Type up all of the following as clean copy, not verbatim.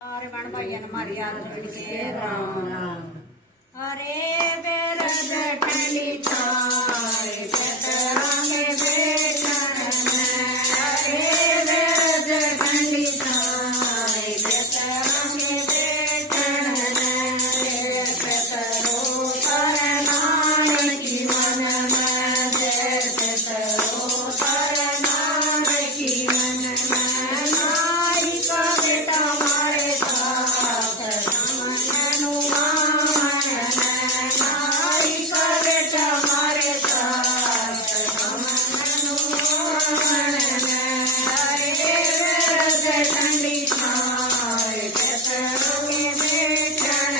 अरे बणभाई मारी याद राम राम। अरे बेरज ठंडी छाए पेटरा में बैठन अरे बेरज ठंडी छाए पेटरा में बैठन रे पेटरो तरनान की मन में जैसे पेटरो तरनान की मन में नारी का बेटा मारे ठंडी छाए पेटरों में बैठन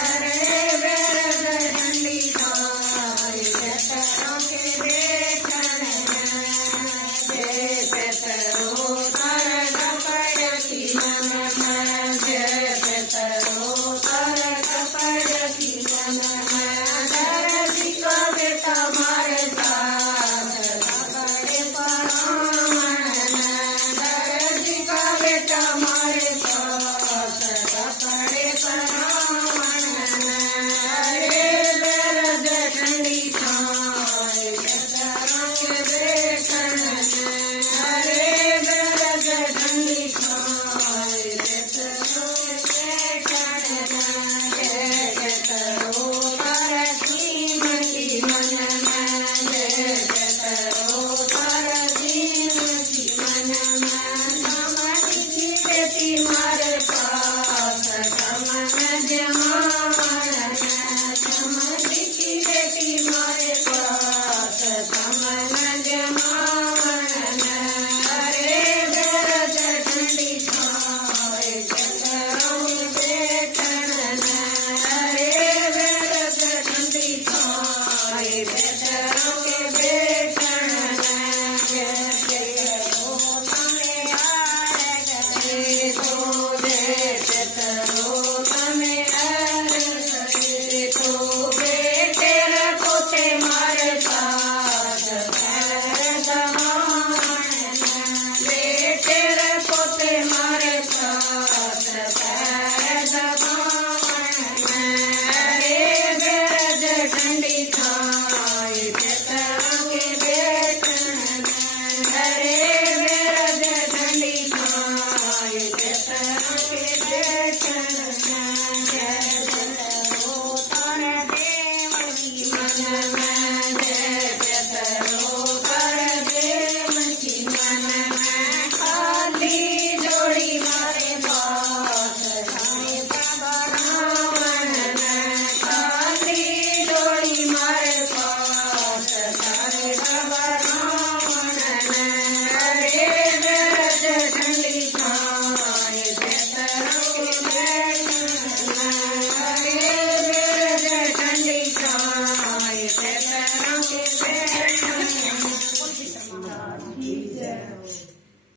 अरे बेरज ठंडी छाए पेटरों के बैठन जय पेटरो तरग पड़ती मन में जय पेटरो तरग पड़ती मन में दर्जी का बेटा मारे साथ बड़े परामण बेटा मारे साथ कपड़े परामण अरे बेरज ठंडी छाए पेटरों के बैठन अरे बेरज ठंडी छाए पेटरों के बैठन जय पेटरो तरसी की मन में जय पेटरो तरसी की मन में बेटी मारे पास कमन जमावन समझी की बेटी मारे पास कमन जमावन अरे बेरज ठंडी छाए पेटरों में बैठन अरे बेरज ठंडी छाए पेटरों के बैठन ठंडी छाए पेटरों के बैठन अरे बेरज ठंडी छाए पेटरों के बैठन जय पेटरो तर देव की मन में